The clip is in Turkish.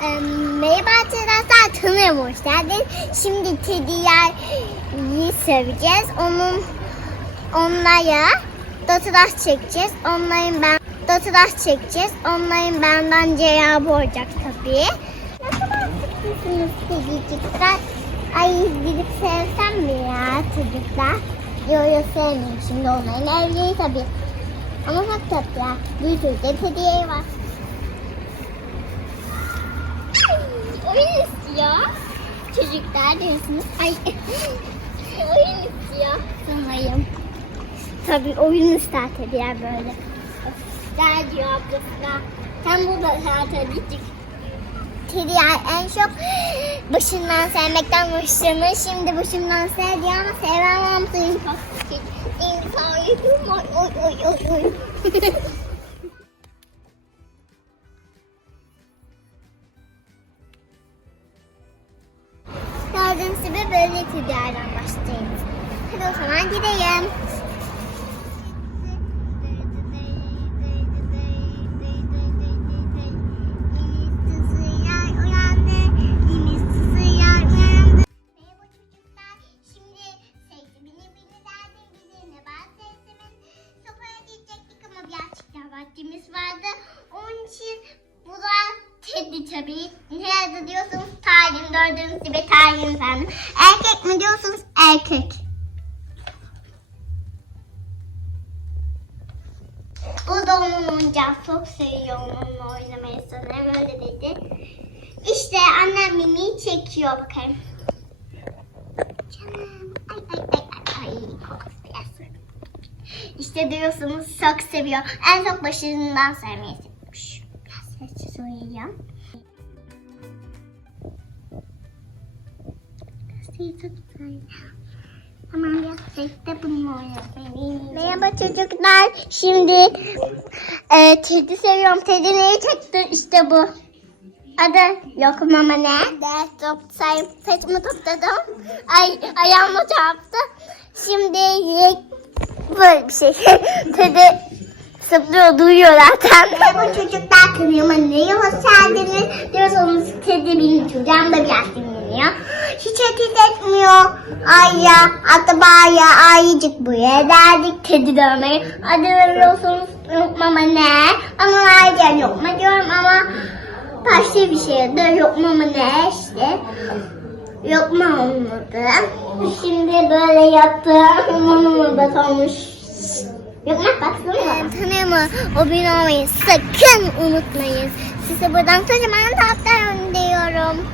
Merhaba arkadaşlar tanıyorum hoş geldin. Şimdi Teddy'yi seveceğiz. Onun onlara datıdaş çekeceğiz. Onların ben datıdaş çekeceğiz. Onların benden cevabı olacak tabii. Ne kadar sıkıntısınız Teddy'cikler. Ay gidip sevsem mi ya çocuklar? Yok yok sevmiyorum şimdi onların evliliği tabii. Ama fakat ya bir sürü de var. Çocuklar diyorsunuz. Ay. oyun istiyor. Sanayım. Tabii oyun ister tabii ya böyle. Der diyor ablasına. Sen burada zaten gittik. Kedi ya en çok başından sevmekten hoşlanır. Şimdi başımdan sevdi ama sevemem çok küçük. İnsan oy oy oy oy ben sevdimin sopaya gidecektik ama birazcık daha vaktimiz vardı. Onun için Teddy tabii. Nerede diyorsunuz? Tayin gördüğünüz gibi tayin efendim. Erkek mi diyorsunuz? Erkek. Bu da onun oyuncağı. Çok seviyor onunla oynamayı sanırım. Öyle dedi. İşte annem Mimi'yi çekiyor bakayım. Canım. Ay. İşte diyorsunuz çok seviyor. En çok başından sevmeyi seviyormuş. Biraz sessiz uyuyacağım. Tamam gerçekten bununla oynayalım. Merhaba çocuklar. Şimdi e, Teddy seviyorum. Teddy neyi çekti? İşte bu. Adı yok mama ne? Ders topsayım. Saçımı topladım. Ay ayağımı çarptı. Şimdi böyle bir şey. Teddy zıplıyor duyuyor zaten. Merhaba çocuklar kanalıma neye hoş geldiniz? Diyorsanız benim çocuğum da biraz dinleniyor. Hiç hareket etmiyor. Ay ya acaba ya ayıcık buraya derdik Teddy dövmeyi. Hadi veriyorsunuz yok mama ne? Ama ayrıca yok mu diyorum ama başka bir şey de yok mama ne işte. Yok mu olmadı. Şimdi böyle yaptım. Mama da olmuş. Yok mu baksana. Tanıma abone olmayı sakın unutmayın. Size buradan kocaman tatlar diyorum.